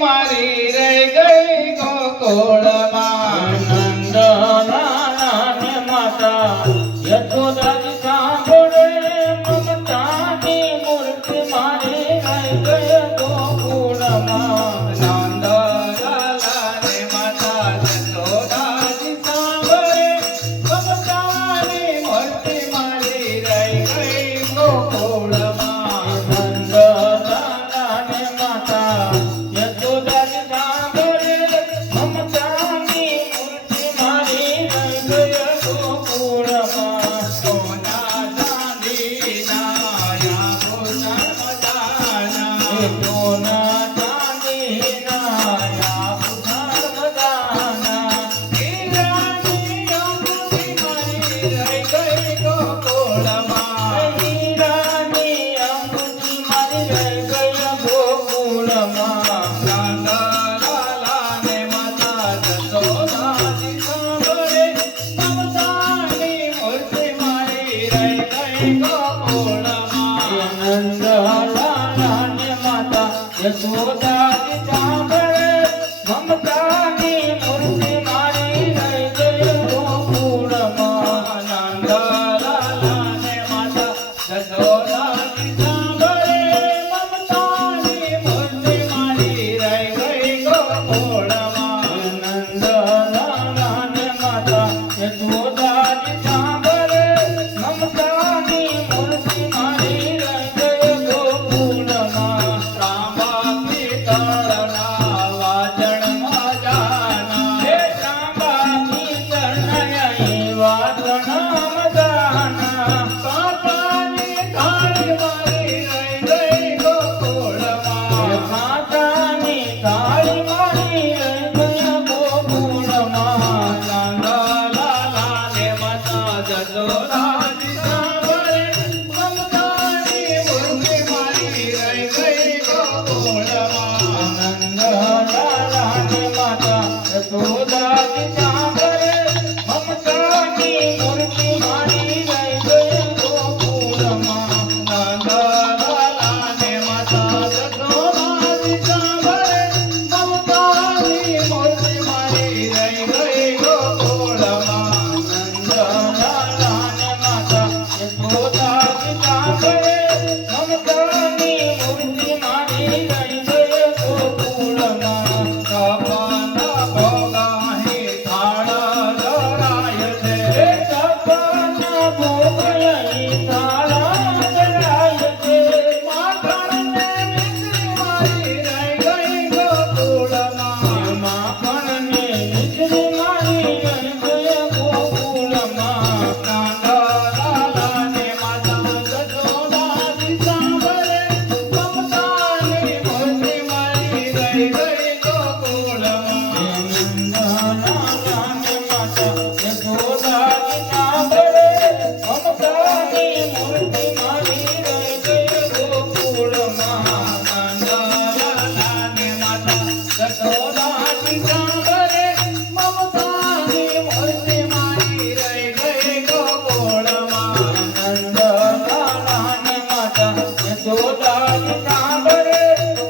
મારી રહી ગઈ ગોકુળમાં. નંદ નારાયણ માતા યશોદાજી સાંભળે મમતાની મૂર્તિ મારી રહી ગઈ ગોકુળમાં. નંદ લાલાને માતા યશોદાજી સાંભળે મમતાની મૂર્તિ મારી રહી ગઈ ગોકુળમાં. નંદ નારાયણ માતા યશોદાજી સાંભળે મમતાની મૂર્તિ મારી રહી ગઈ ગોકુળમાં. સોના ચાંદીના આભૂષણ બધાના. સોના ચાંદીના આભૂષણ બધાના. હીરાની અંગૂઠી મારી રહી ગઈ ગોકુળમાં. હીરાની અંગૂઠી મારી રહી ગઈ ગોકુળમાં. નંદ લાલાને માતા યશોદાજી સાંભળે મમતાની મૂર્તિ મારી રહી ગઈ ગોકુળમાં. નંદ લાલાને માતા યશોદાજી સાંભળે મમતાની મૂર્તિ મારી રહી ગઈ ગોકુળમાં. નંદ લાલાને માતા યશોદાજી સાંભળે મમતાની મૂર્તિ મારી રહી ગઈ ગોકુળમાં. નંદ લાલાને માતા યશોદાજી સાંભળે મમતાની મૂર્તિ મારી રહી ગઈ ગોકુળમાં. ત્રાંબા પિત્તળના વાજણમાં જાના. હે ત્રાંબા પિત્તળના વાસણ મજાના. કાંટાની થાળી મારી રહી ગઈ ગોકુળમાં. માતાની થાળી મારી રહી ગઈ ગોકુળમાં. નંદ લાલાને માતા યશોદાજી સાંભળે મમતાની મૂર્તિ મારી રહી ગઈ ગોકુળમાં. નંદ લાલાને માતા યશોદાજી સાંભળે મમતાની મૂર્તિ મારી રહી ગઈ ગોકુળમાં. નંદ લાલાને માતા યશોદાજી સાંભળે મમતાની મૂર્તિ મારી રહી ગઈ ગોકુળમાં. નંદ લાલાને માતા યશોદાજી સાંભળે મમતાની મૂર્તિ મારી રહી ગઈ ગોકુળમાં. સપના ભોગાહે થાળ ધરાય છે. સપના ભોગયઈ થાળા ધરાય છે. માખણને મિશ્રી મારી રહી ગઈ ગોકુળમાં. માખણને મિશ્રી મારી રહી ગઈ ગોકુળમાં. નંદ લાલાને માતા યશોદાજી સાંભળે મમતાની મૂર્તિ મારી રહી ગઈ ગોકુળમાં. નંદલાલાને માતા યશોદાજી સાંભળે મમતાની મૂર્તિ મારી રહી ગઈ ગોકુળમાં. નંદ લાલાને માતા યશોદાજી સાંભળે મમતાની મૂર્તિ મારી રહી ગઈ ગોકુળમાં. નંદલાલાને માતા યશોદાજી સાંભળે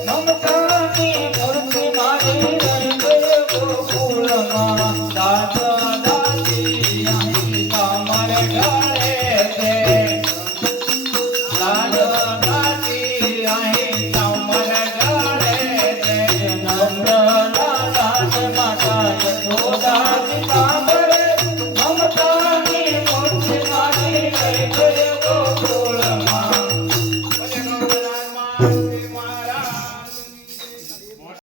મમતાની મૂર્તિ મારી રહી ગઈ ગોકુળમાં. દાસ દાસી અહીં કમર ઢળે છે. દાસ દાસી અહીં કમર ઢળે છે. નંદલાલાને માતા યશોદાજી